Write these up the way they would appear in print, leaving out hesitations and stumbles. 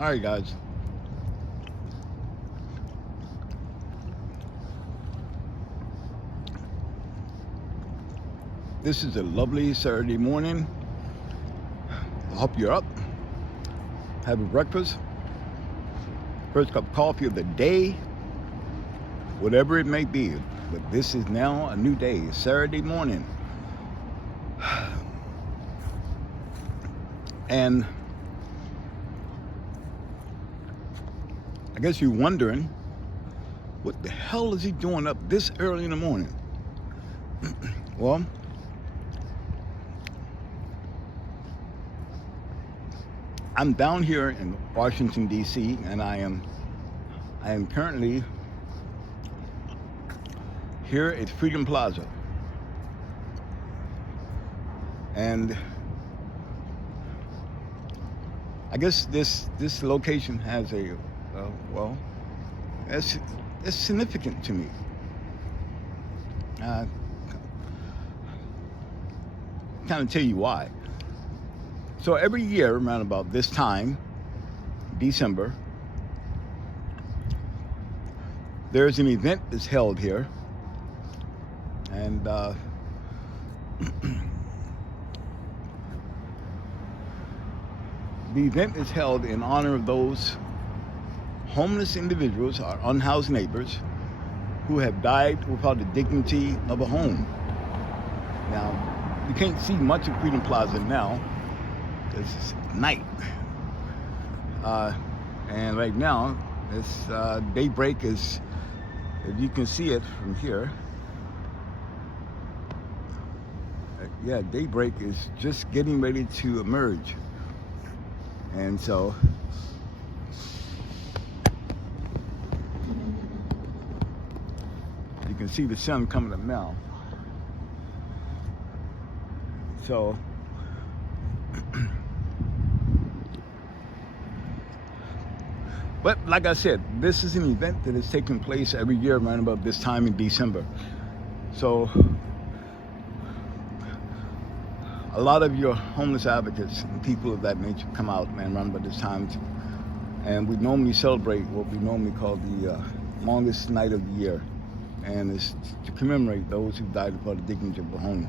All right, guys. This is a lovely Saturday morning. I hope you're up, having breakfast, first cup of coffee of the day, whatever it may be. But this is now a new day, Saturday morning. And I guess you're wondering, what the hell is he doing up this early in the morning? Well, I'm down here in Washington, D.C., and I am currently here at Freedom Plaza. And I guess this location has a, that's significant to me. Kind of tell you why. So every year around about this time, December, there's an event that's held here, and the event is held in honor of those homeless individuals, our unhoused neighbors, who have died without the dignity of a home. Now, you can't see much of Freedom Plaza now, because it's night. And right now, it's daybreak is, if you can see it from here, daybreak is just getting ready to emerge. And so, you can see the sun coming up now. So, but like I said, this is an event that is taking place every year around about this time in December. So a lot of your homeless advocates and people of that nature come out, man, around about this time. And we normally celebrate what we normally call the longest night of the year. And it's to commemorate those who died without the dignity of a home.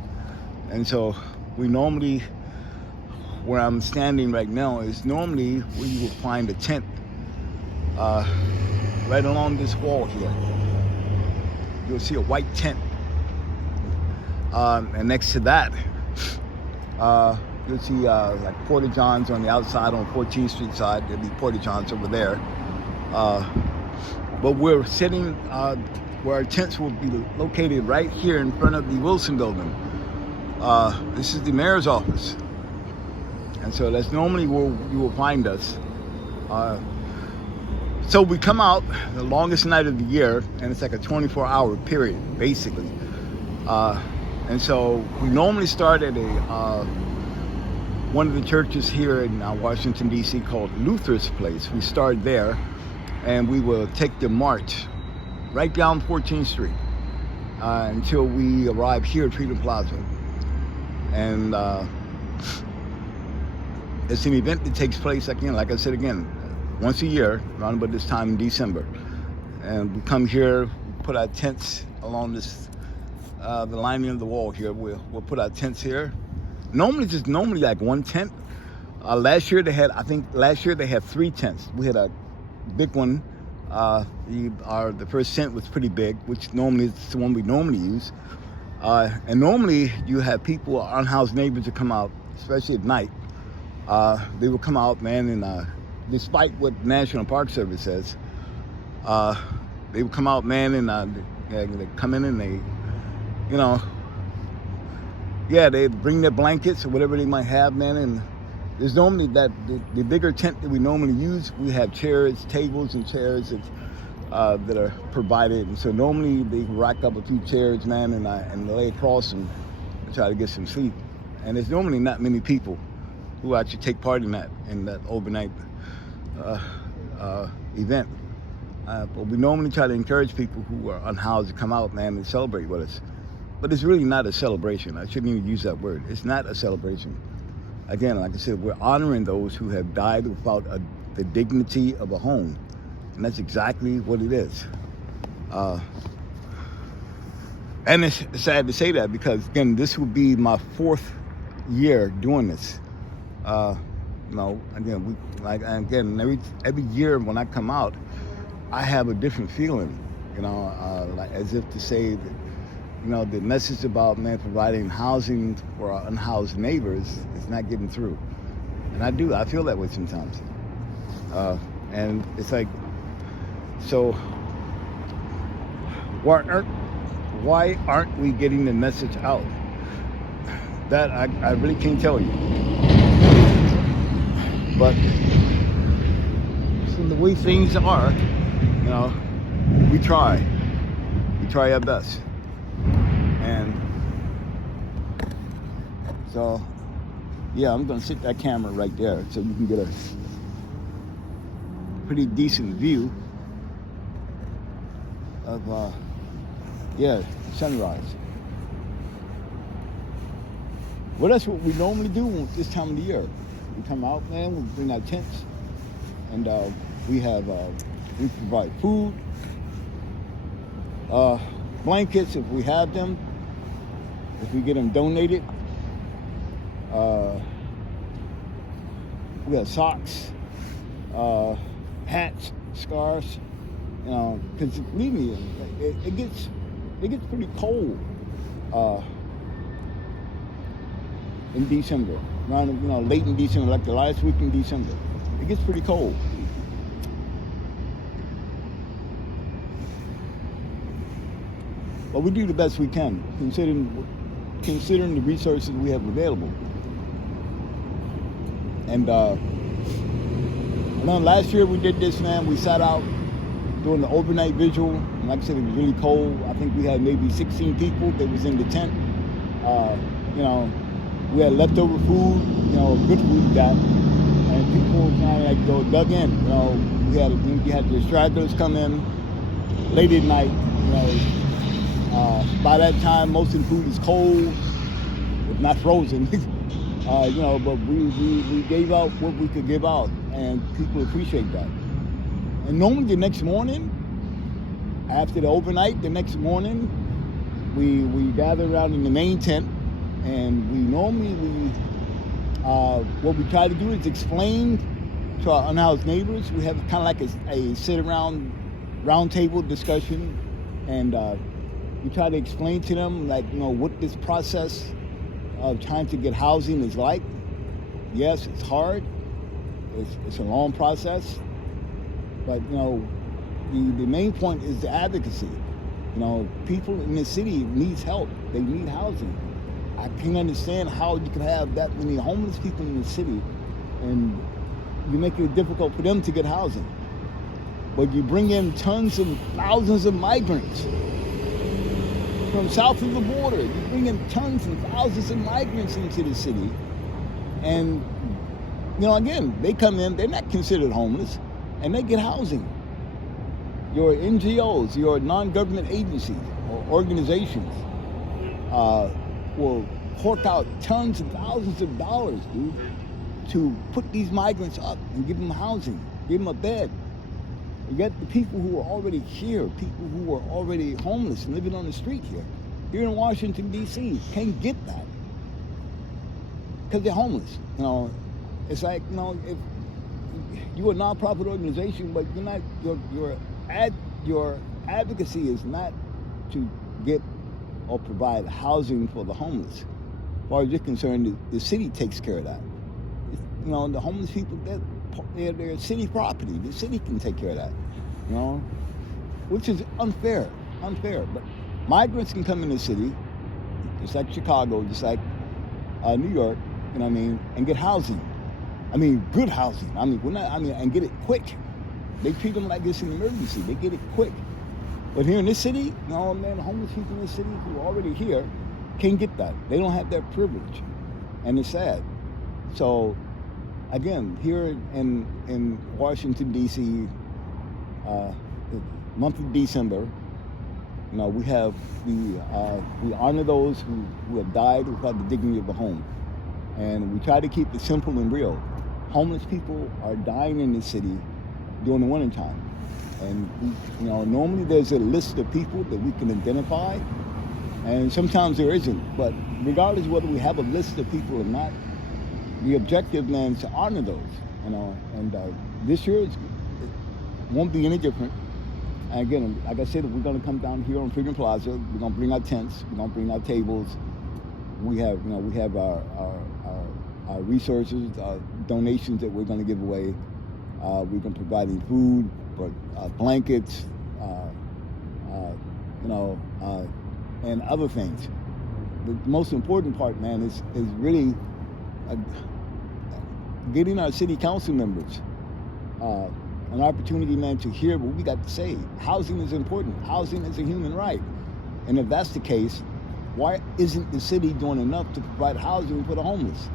And so we normally, where I'm standing right now, is normally where you will find a tent right along this wall here. You'll see a white tent. And next to that, you'll see like Porta Johns on the outside on 14th Street side. There'll be Porta Johns over there. But we're sitting where our tents will be located right here in front of the Wilson Building. This is the mayor's office. And so that's normally where you will find us. So we come out the longest night of the year, and it's like a 24-hour period, basically. And so we normally start at one of the churches here in Washington, D.C. called Luther's Place. We start there, and we will take the march right down 14th Street until we arrive here at Freedom Plaza. And it's an event that takes place, again, like I said again, once a year, around about this time in December. And we come here, we put our tents along this, the lining of the wall here. We'll put our tents here. Normally like one tent. Last year they had 3 tents. We had a big one. The first tent was pretty big, which normally is the one we normally use. And normally you have people, unhoused neighbors, that come out, especially at night. They will come out, man, and despite what National Park Service says, they will come out, man, and they come in and they, they bring their blankets or whatever they might have, man. And there's normally the bigger tent that we normally use, we have chairs, tables and chairs that are provided. And so normally they rack up a few chairs, man, and lay across and try to get some sleep. And there's normally not many people who actually take part in that overnight event. But we normally try to encourage people who are unhoused to come out, man, and celebrate with us. But it's really not a celebration. I shouldn't even use that word. It's not a celebration. Again, like I said, we're honoring those who have died without the dignity of a home. And that's exactly what it is. And it's sad to say that because, again, this will be my 4th year doing this. Again, every year when I come out, I have a different feeling, like as if to say that, the message about, providing housing for our unhoused neighbors is not getting through. And I feel that way sometimes. And it's like, so why aren't we getting the message out? That I really can't tell you. But from the way things are, we try our best. And so, yeah, I'm gonna sit that camera right there so you can get a pretty decent view of, sunrise. Well, that's what we normally do this time of the year. We come out, man, we bring our tents, and we provide food, blankets if we have them, if we get them donated. We have socks, hats, scarves, because believe me, it gets pretty cold in December, around late in December, like the last week in December. It gets pretty cold. But we do the best we can, considering the resources we have available. And last year we did this, man. We sat out doing the overnight vigil. And like I said, it was really cold. I think we had maybe 16 people that was in the tent. We had leftover food, good food we got. And people kind of dug in. We had the stragglers come in late at night. By that time, most of the food is cold, if not frozen. But we gave out what we could give out, and people appreciate that. And normally the next morning, after the overnight, the next morning, we gather around in the main tent, and what we try to do is explain to our unhoused neighbors. We have kind of like a sit-around round table discussion, and we try to explain to them, what this process of trying to get housing is like. Yes, it's hard. It's a long process. But, the main point is the advocacy. People in the city needs help. They need housing. I can't understand how you can have that many homeless people in the city and you make it difficult for them to get housing. But you bring in tons and thousands of migrants from south of the border. You bring in tons and thousands of migrants into the city. And, again, they come in, they're not considered homeless, and they get housing. Your NGOs, your non-government agencies or organizations will fork out tons and thousands of dollars, dude, to put these migrants up and give them housing, give them a bed. You get the people who are already here, people who are already homeless and living on the street here in Washington, D.C., can't get that because they're homeless. It's like, if you're a nonprofit organization, but you're not, your advocacy is not to get or provide housing for the homeless. As far as you're concerned, the city takes care of that. The homeless people, they're city property. The city can take care of that, which is unfair. But migrants can come in the city, just like Chicago, just like New York, and get housing. Good housing. And get it quick. They treat them like it's an emergency. They get it quick. But here in this city, the homeless people in this city who are already here can't get that. They don't have that privilege. And it's sad. So, again, here in Washington, D.C., the month of December, we honor those who have died without the dignity of a home. And we try to keep it simple and real. homeless people are dying in the city during the wintertime. And, normally there's a list of people that we can identify, and sometimes there isn't. But regardless of whether we have a list of people or not, the objective, man, is to honor those, And this year it won't be any different. And again, like I said, we're going to come down here on Freedom Plaza. We're going to bring our tents. We're going to bring our tables. We have our resources, donations that we're going to give away. We're going to provide food, blankets, and other things. The most important part, man, is really getting our city council members an opportunity, man, to hear what we got to say. Housing is important. Housing is a human right. And if that's the case, why isn't the city doing enough to provide housing for the homeless?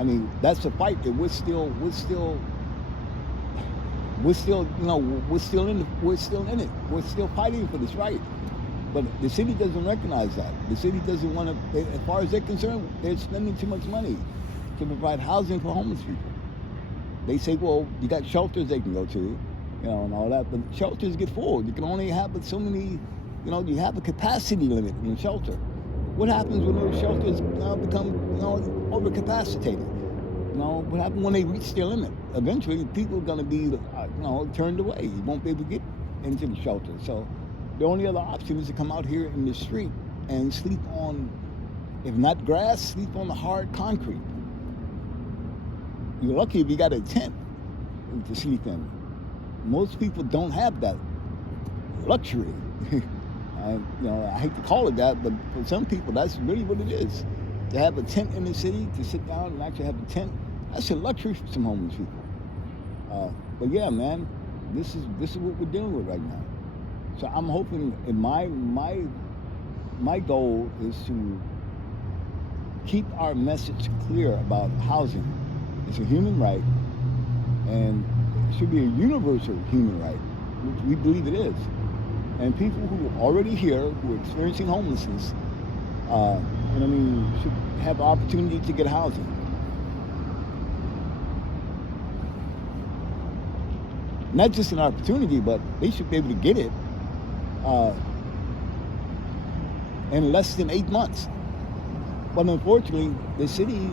I mean, that's a fight that we're still in it. We're still fighting for this right. But the city doesn't recognize that. The city doesn't want to, as far as they're concerned, they're spending too much money to provide housing for homeless people. They say, well, you got shelters they can go to, and all that, but shelters get full. You can only have so many, you have a capacity limit in a shelter. What happens when those shelters become, overcapacitated? What happens when they reach their limit? Eventually, people are going to be, turned away. You won't be able to get into the shelter. So the only other option is to come out here in the street and sleep on, if not grass, sleep on the hard concrete. You're lucky if you got a tent to sleep in. Most people don't have that luxury. I hate to call it that, but for some people, that's really what it is. To have a tent in the city, to sit down and actually have a tent, that's a luxury for some homeless people. But yeah, man, this is what we're dealing with right now. So I'm hoping, and my goal is to keep our message clear about housing. It's a human right, and it should be a universal human right, which we believe it is. And people who are already here, who are experiencing homelessness, should have the opportunity to get housing. Not just an opportunity, but they should be able to get it in less than 8 months. But unfortunately, the city,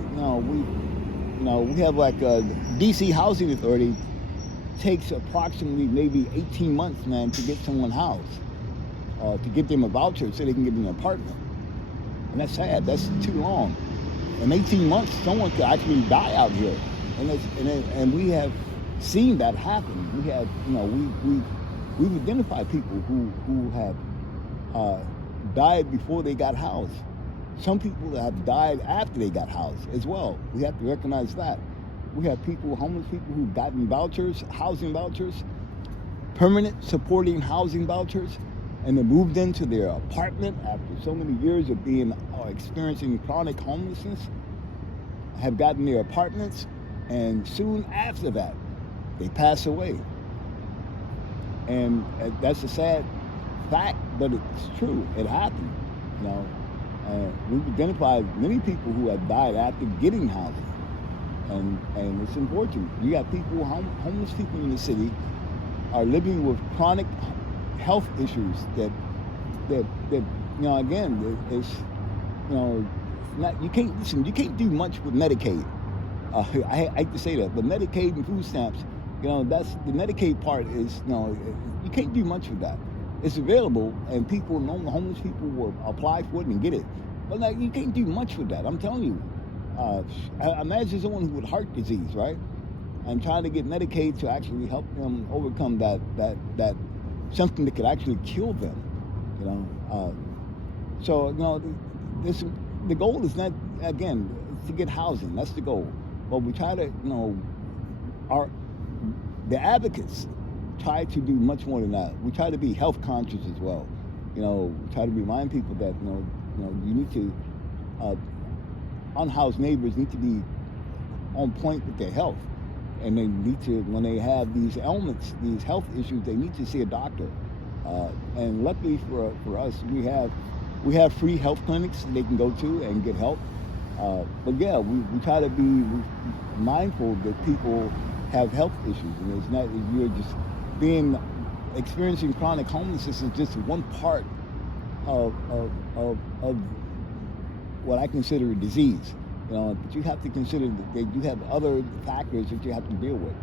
we have like a DC Housing Authority takes approximately maybe 18 months, man, to get someone housed, to get them a voucher so they can get an apartment. And that's sad. That's too long. In 18 months, someone could actually die out here. And we have seen that happen. We have, we've identified people who have died before they got housed. Some people have died after they got housed as well. We have to recognize that. We have homeless people who've gotten vouchers, housing vouchers, permanent supporting housing vouchers, and they moved into their apartment after so many years of being experiencing chronic homelessness, have gotten their apartments, and soon after that, they pass away. And that's a sad fact, but it's true. It happened, we've identified many people who have died after getting housing, and it's important. You got people, homeless people in the city, are living with chronic health issues that again, it's not, you can't do much with Medicaid. I hate to say that, but Medicaid and food stamps, that's the Medicaid part is you can't do much with that. It's available, and homeless people will apply for it and get it. But you can't do much with that. I'm telling you. Imagine someone who with heart disease, right? And trying to get Medicaid to actually help them overcome that something that could actually kill them. So the goal is not, again, to get housing. That's the goal. But we try to, the advocates try to do much more than that. We try to be health conscious as well. We try to remind people that you need to, unhoused neighbors need to be on point with their health, and they need to, when they have these ailments, these health issues, they need to see a doctor. And luckily for us, we have free health clinics they can go to and get help. But yeah, we try to be mindful that people have health issues, and it's not you're just being experiencing chronic homelessness is just one part of what I consider a disease. But you have to consider that you have other factors that you have to deal with,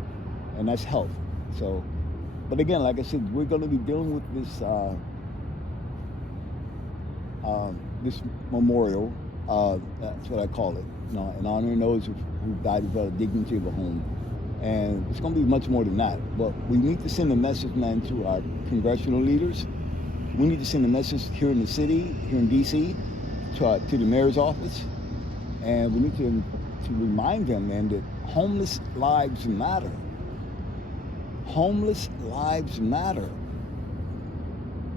and that's health. So, but again, like I said, we're going to be dealing with this memorial. That's what I call it. In honoring those who died without the dignity of a home. And it's going to be much more than that. But we need to send a message, man, to our congressional leaders. We need to send a message here in the city, here in D.C., to the mayor's office. And we need to remind them, man, that homeless lives matter. Homeless lives matter.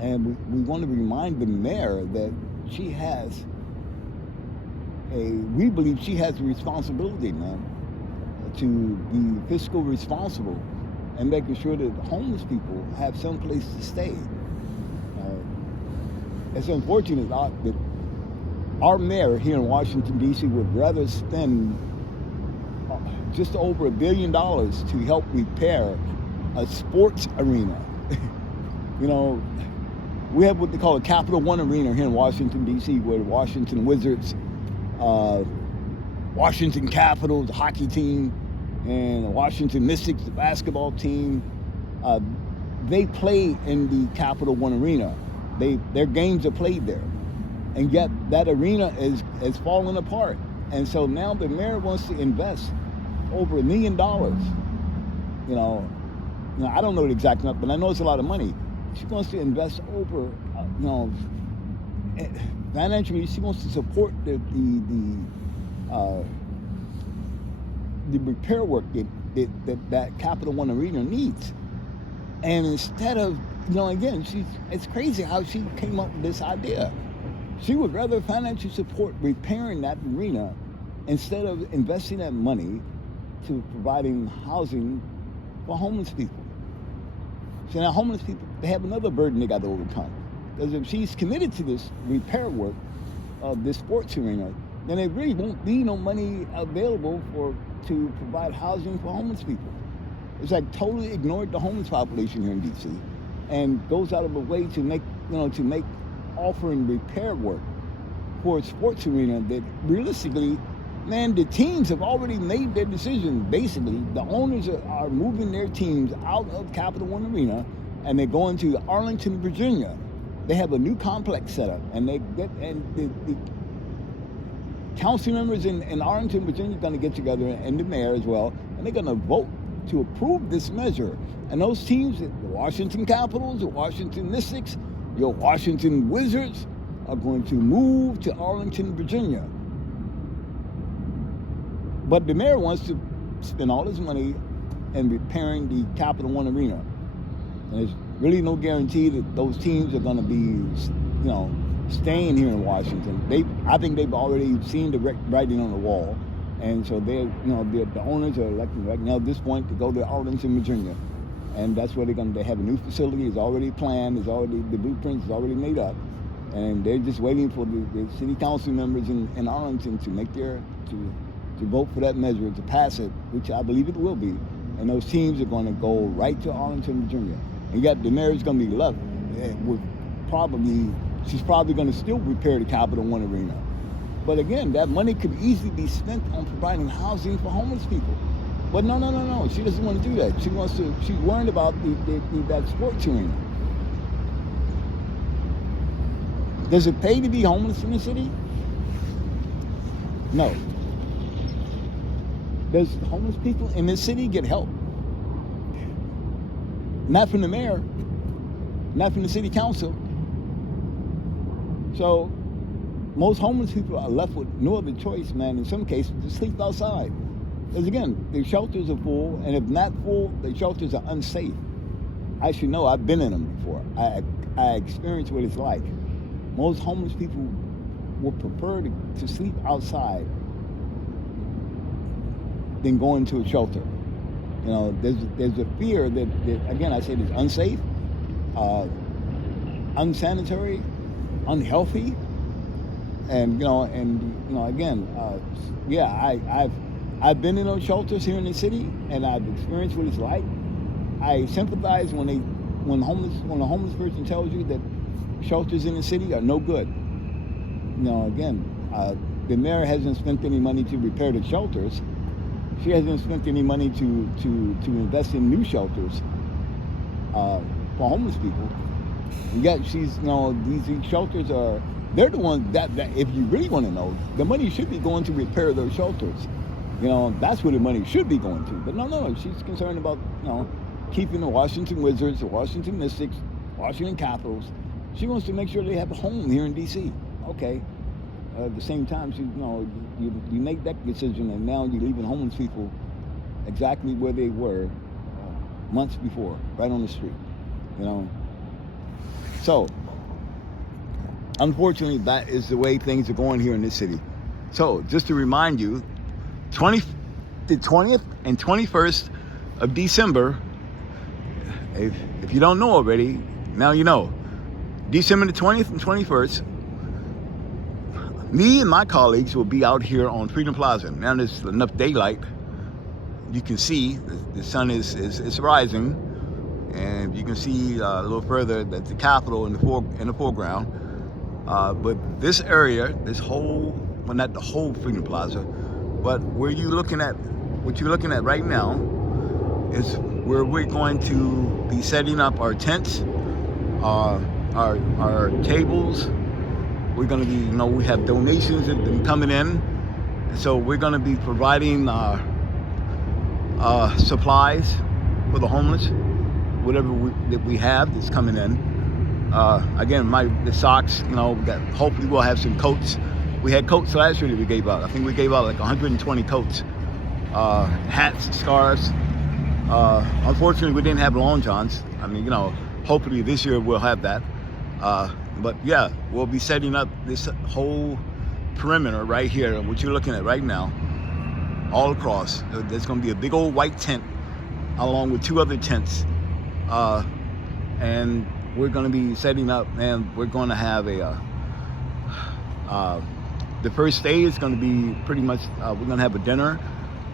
And we want to remind the mayor that she has we believe she has a responsibility, man, to be fiscal responsible and making sure that homeless people have some place to stay. It's unfortunate that our mayor here in Washington, D.C. would rather spend just over $1 billion to help repair a sports arena. We have what they call a Capital One Arena here in Washington, D.C., where the Washington Wizards, Washington Capitals, the hockey team, and Washington Mystics, the basketball team, they play in the Capital One Arena. Their games are played there. And yet that arena is falling apart. And so now the mayor wants to invest over $1 million. I don't know the exact number, but I know it's a lot of money. She wants to invest over, financially, she wants to support the repair work that Capital One Arena needs. And instead of, again, it's crazy how she came up with this idea. She would rather financially support repairing that arena instead of investing that money to providing housing for homeless people. So now homeless people, they have another burden they got to overcome. Because if she's committed to this repair work of this sports arena, then there really won't be no money available to provide housing for homeless people. It's like totally ignored the homeless population here in D.C. and goes out of the way to make offering repair work for a sports arena that realistically, man, the teams have already made their decision. Basically, the owners are moving their teams out of Capital One Arena and they're going to Arlington, Virginia. They have a new complex set up, and the council members in Arlington, Virginia are going to get together, and the mayor as well, and they're going to vote to approve this measure. And those teams, the Washington Capitals, the Washington Mystics, your Washington Wizards, are going to move to Arlington, Virginia. But the mayor wants to spend all his money in repairing the Capital One Arena. And there's really no guarantee that those teams are going to be, staying here in Washington. I think they've already seen the writing on the wall. And so the owners are elected right now at this point to go to Arlington, Virginia. And that's where they have a new facility. It's already planned. The blueprint is already made up. And they're just waiting for the city council members in Arlington to make to vote for that measure, to pass it, which I believe it will be. And those teams are going to go right to Arlington, Virginia. And yet the mayor's going to be left with she's probably going to still repair the Capital One Arena. But again, that money could easily be spent on providing housing for homeless people. But no. She doesn't want to do that. She's worried about that sports arena. Does it pay to be homeless in the city? No. Does homeless people in this city get help? Not from the mayor, not from the city council. So most homeless people are left with no other choice, man, in some cases, to sleep outside. Because again, the shelters are full, and if not full, the shelters are unsafe. I should know, I've been in them before. I experienced what it's like. Most homeless people would prefer to sleep outside than going to a shelter. There's a fear that again, I said it's unsafe, unsanitary, unhealthy. And again, yeah, I've been in those shelters here in the city, and I've experienced what it's like. I sympathize when the homeless person tells you that shelters in the city are no good. Again, the mayor hasn't spent any money to repair the shelters. She hasn't spent any money to invest in new shelters for homeless people. And yet these shelters they're the ones that if you really want to know, the money should be going to repair those shelters. That's where the money should be going to. But no, she's concerned about, keeping the Washington Wizards, the Washington Mystics, Washington Capitals. She wants to make sure they have a home here in D.C. Okay. At the same time, you make that decision, and now you're leaving homeless people exactly where they were months before, right on the street. So, unfortunately, that is the way things are going here in this city. So, just to remind you, the 20th and 21st of December, if you don't know already, now you know. December the 20th and 21st, me and my colleagues will be out here on Freedom Plaza. Now there's enough daylight. You can see the sun is rising, and you can see a little further that the Capitol in the foreground. But this area, well, not the whole Freedom Plaza, but what you're looking at right now is where we're going to be setting up our tents, our tables. We're going to be, we have donations that have been coming in, so we're going to be providing supplies for the homeless, whatever that we have that's coming in. Again, the socks, hopefully we'll have some coats. We had coats last year that we gave out. I think we gave out like 120 coats, hats, scarves. Unfortunately, we didn't have long johns. Hopefully this year we'll have that. But yeah, we'll be setting up this whole perimeter right here, what you're looking at right now, all across. There's going to be a big old white tent along with two other tents. And we're going to be setting up, and we're going to have the first day is going to be pretty much, we're going to have a dinner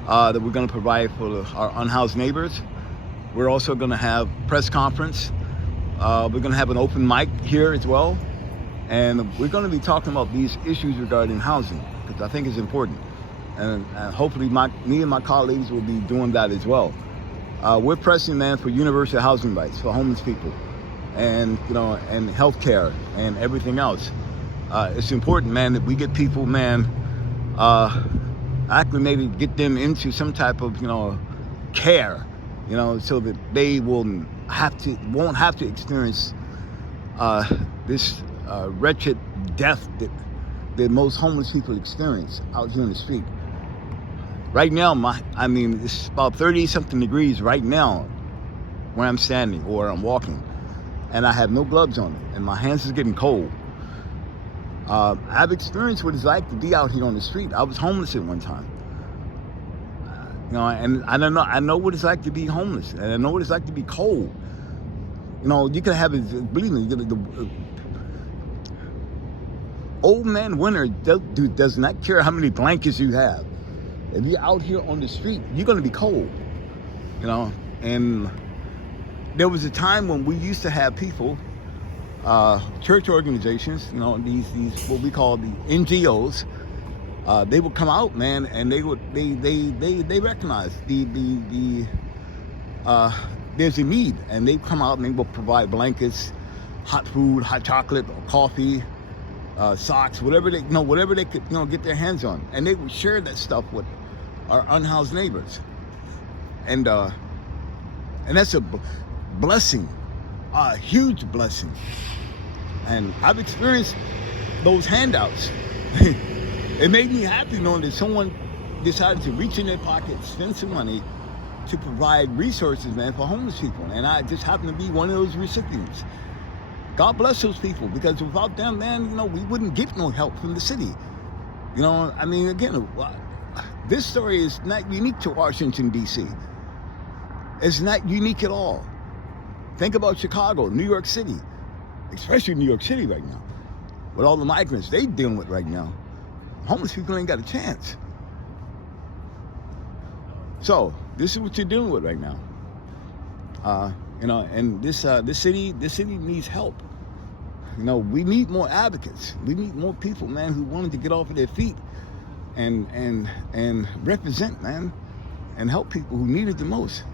that we're going to provide for our unhoused neighbors. We're also going to have press conference. We're going to have an open mic here as well. And we're going to be talking about these issues regarding housing, because I think it's important. And hopefully me and my colleagues will be doing that as well. We're pressing, man, for universal housing rights for homeless people, and and health care and everything else. It's important, man, that we get people, man, acclimated, get them into some type of, care, so that they won't have to experience this wretched death that most homeless people experience out here in the street. Right now, it's about 30-something degrees right now where I'm standing or where I'm walking, and I have no gloves on, and my hands is getting cold. I've experienced what it's like to be out here on the street. I was homeless at one time. And I know what it's like to be homeless, and I know what it's like to be cold. You can have it, believe me, the old man winter does not care how many blankets you have. If you're out here on the street, you're going to be cold, and there was a time when we used to have people, church organizations, these what we call the NGOs, they would come out, man, and they recognize there's a need, and they come out and they will provide blankets, hot food, hot chocolate, or coffee, socks, whatever they could get their hands on, and they would share that stuff with our unhoused neighbors, and that's a blessing, a huge blessing. And I've experienced those handouts. It made me happy knowing that someone decided to reach in their pocket, spend some money to provide resources, man, for homeless people. And I just happened to be one of those recipients. God bless those people, because without them, man, we wouldn't get no help from the city. Again, this story is not unique to Washington, D.C. It's not unique at all. Think about Chicago, New York City, especially New York City right now. with all the migrants they dealing with right now. Homeless people ain't got a chance. So this is what you're dealing with right now. And this city needs help. We need more advocates. We need more people, man, who wanted to get off of their feet and represent, man, and help people who need it the most.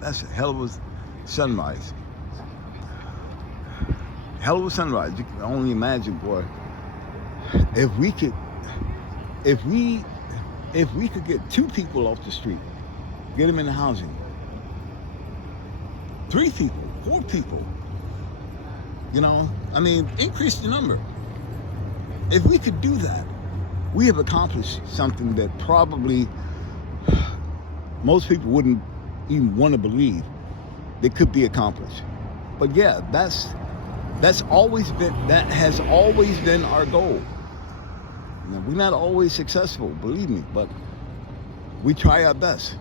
That's a hell of a sunrise. Hell of a sunrise. You can only imagine, boy. If we could get 2 people off the street, get them into housing, 3 people, 4 people, increase the number. If we could do that, we have accomplished something that probably most people wouldn't even want to believe that could be accomplished. But yeah, that has always been our goal. We're not always successful, believe me, but we try our best.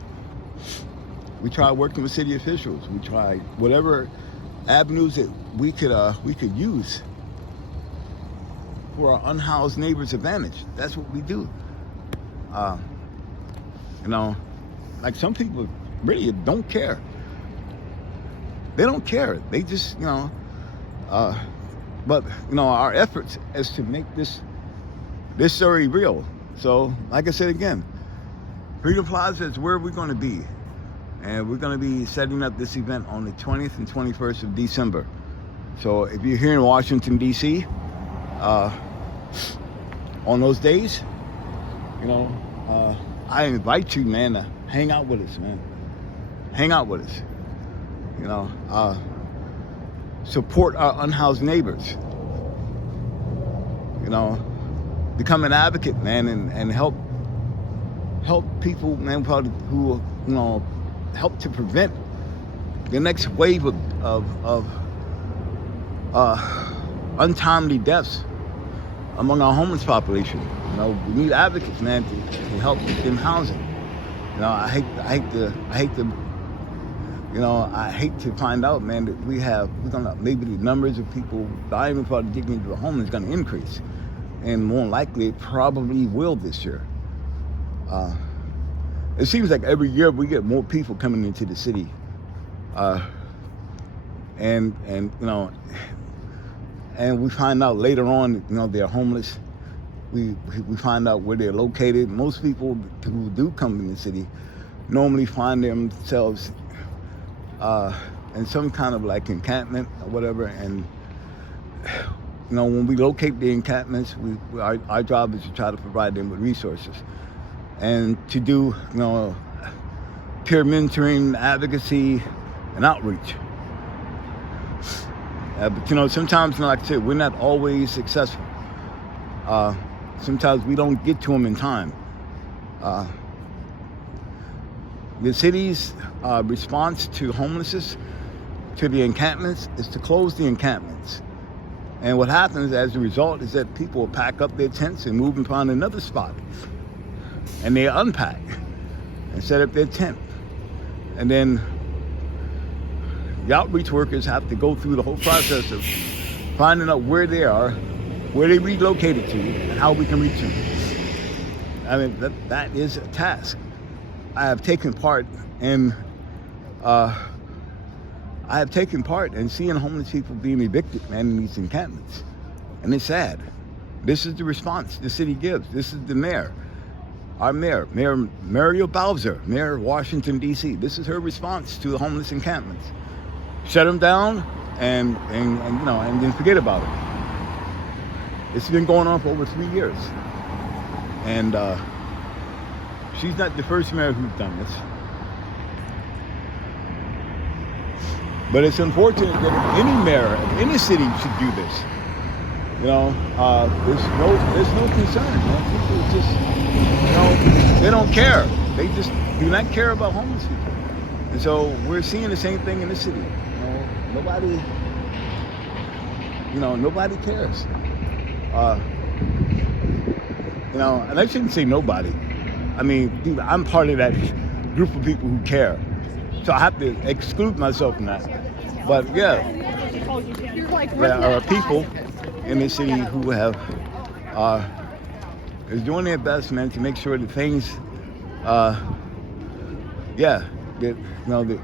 We try working with city officials. We try whatever avenues that we could use for our unhoused neighbors' advantage. That's what we do. Like some people really don't care. They don't care. They just, but our efforts is to make this story real. So, like I said again, Freedom Plaza is where we're going to be. And we're going to be setting up this event on the 20th and 21st of December. So if you're here in Washington, D.C., on those days, I invite you, man, to hang out with us, man. Hang out with us. Support our unhoused neighbors. Become an advocate, man, and help people, man, who help to prevent the next wave of untimely deaths among our homeless population. We need advocates, man, to help in housing. I hate to find out, man, that maybe the numbers of people dying without dignity into a home is going to increase, and more likely it probably will this year. It seems like every year we get more people coming into the city, and we find out later on, they're homeless. We find out where they're located. Most people who do come in the city normally find themselves in some kind of like encampment or whatever. And when we locate the encampments, our job is to try to provide them with resources and to do peer mentoring, advocacy, and outreach. But sometimes, like I said, we're not always successful. Sometimes we don't get to them in time. The city's response to homelessness, to the encampments, is to close the encampments. And what happens as a result is that people will pack up their tents and move and find another spot. And they unpack and set up their tent. And then the outreach workers have to go through the whole process of finding out where they are, where they relocated to, and how we can reach them. That is a task. I have taken part in seeing homeless people being evicted, man, in these encampments. And it's sad. This is the response the city gives. This is the mayor. Our Mayor Muriel Bowser, Mayor of Washington, D.C. This is her response to the homeless encampments. Shut them down and then forget about it. It's been going on for over 3 years. And she's not the first mayor who's done this. But it's unfortunate that any mayor of any city should do this. There's no concern, man. People just, they don't care. They just do not care about homeless people. And so we're seeing the same thing in the city. Nobody cares. And I shouldn't say nobody. Dude, I'm part of that group of people who care. So I have to exclude myself from that. But yeah, there are people in the city who have is doing their best, man, to make sure that things, that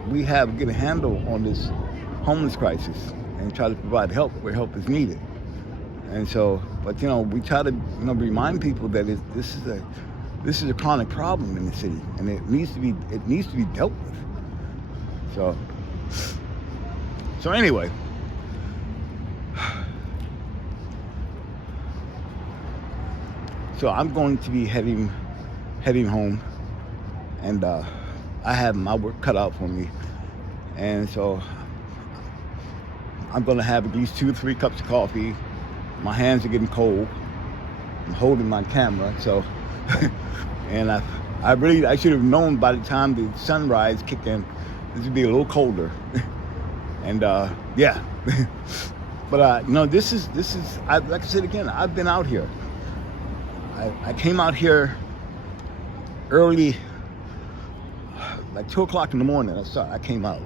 we get a handle on this homeless crisis and try to provide help where help is needed. And so, but we try to remind people that this is a chronic problem in the city, and it needs to be dealt with. So anyway, so I'm going to be heading home, and I have my work cut out for me, and so I'm going to have at least 2 or 3 cups of coffee. My hands are getting cold. I'm holding my camera, so and I should have known by the time the sunrise kicked in, this would be a little colder. And but this is like I said again, I've been out here. I came out here early, like 2 o'clock in the morning. I came out.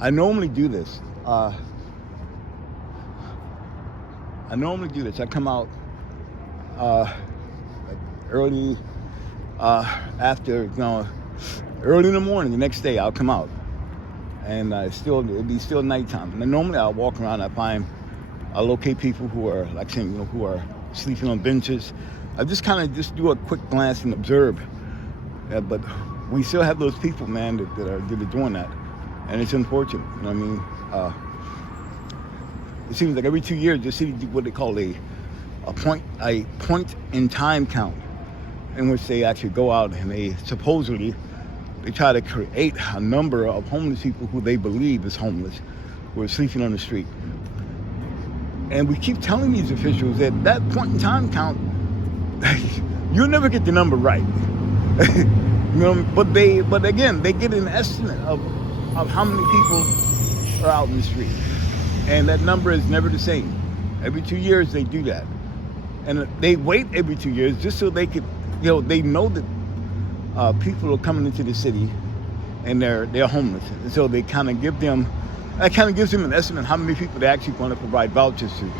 I normally do this. I come out like early after, early in the morning. The next day I'll come out, and it'll be still nighttime. And normally I'll walk around. I'll locate people who are who are sleeping on benches. I just do a quick glance and observe. But we still have those people, man, that are doing that, and it's unfortunate. You know what I mean? It seems like every 2 years the city do what they call a point in time count, in which they actually go out and they try to create a number of homeless people who they believe is homeless, who are sleeping on the street. And we keep telling these officials that point in time count, you'll never get the number right. But again, they get an estimate of how many people are out in the street. And that number is never the same. Every 2 years they do that. And they wait every 2 years just so they could, they know that people are coming into the city and they're homeless. And so they kind of gives them an estimate how many people they actually want to provide vouchers to.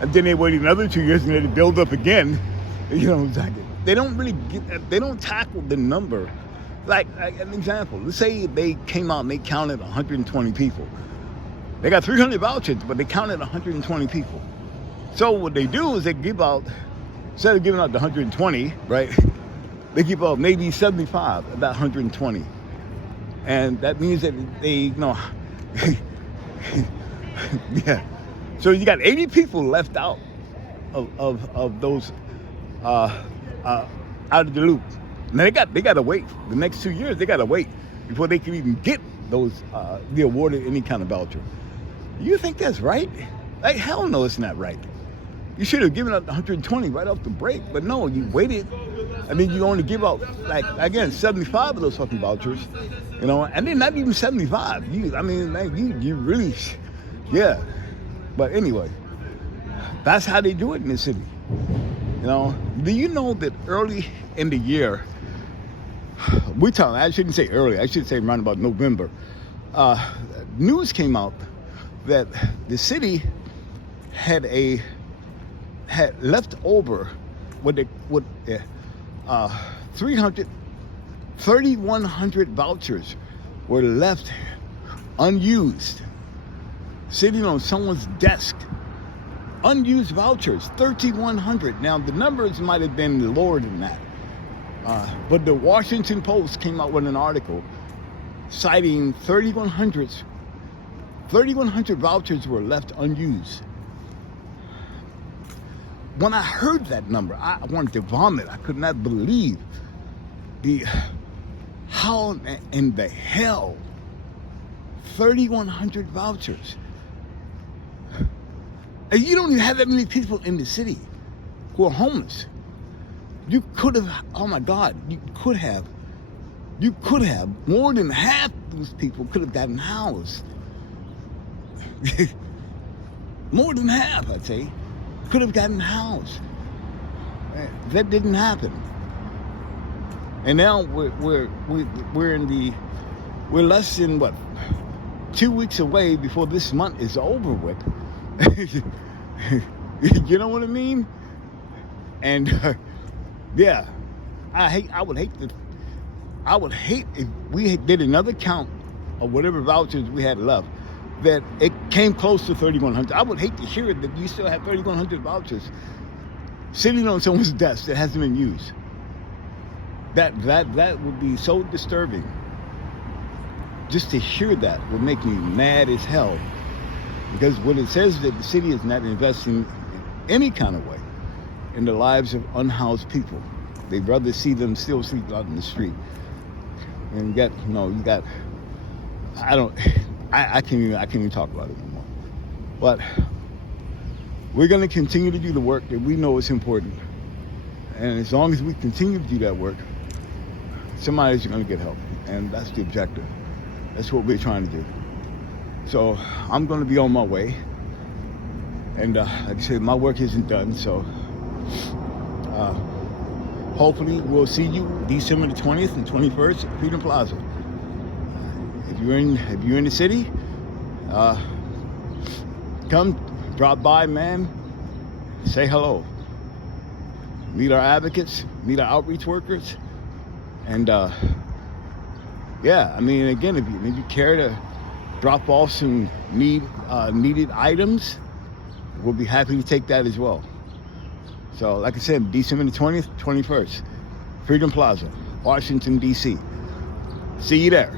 And then they wait another 2 years and then they build up again. They don't tackle the number. Like an example, let's say they came out and they counted 120 people. They got 300 vouchers, but they counted 120 people. So what they do is they give out, instead of giving out the 120, right, they give out maybe 75 of that 120. And that means that they, yeah. So you got 80 people left out of those out of the loop. Now they got to wait. The next 2 years, they got to wait before they can even get those, be awarded any kind of voucher. You think that's right? Like, hell no, it's not right. You should have given out 120 right off the break, but no, you waited. I mean, you only give out, 75 of those fucking vouchers, and then not even 75. You really, yeah. But anyway, that's how they do it in the city. Do you know that early in the year, I shouldn't say early, I should say around about November, news came out that the city had left over 3,100 vouchers were left unused, sitting on someone's desk. Unused vouchers, 3,100. Now the numbers might have been lower than that, but the Washington Post came out with an article citing 3,100 vouchers were left unused. When I heard that number, I wanted to vomit. I could not believe how in the hell 3,100 vouchers. And you don't even have that many people in the city who are homeless. You could have, oh my God, you could have more than half those people could have gotten housed. More than half, I'd say, could have gotten housed. That didn't happen. And now we're less than 2 weeks away before this month is over with. You know what I mean? And yeah, I would hate if we did another count of whatever vouchers we had left, that it came close to 3,100. I would hate to hear it that you still have 3,100 vouchers sitting on someone's desk that hasn't been used. That would be so disturbing. Just to hear that would make me mad as hell. Because what it says is that the city is not investing in any kind of way in the lives of unhoused people. They'd rather see them still sleep out in the street. And I can't even talk about it anymore. But we're going to continue to do the work that we know is important. And as long as we continue to do that work, somebody's going to get help. And that's the objective. That's what we're trying to do. So I'm going to be on my way. And like I said, my work isn't done. So hopefully we'll see you December the 20th and 21st at Freedom Plaza. If you're in the city, come drop by, man. Say hello. Meet our advocates, meet our outreach workers. And yeah, I mean, again, if you care to drop off some needed items, we'll be happy to take that as well. So, like I said, December the 20th, 21st, Freedom Plaza, Washington, D.C. See you there.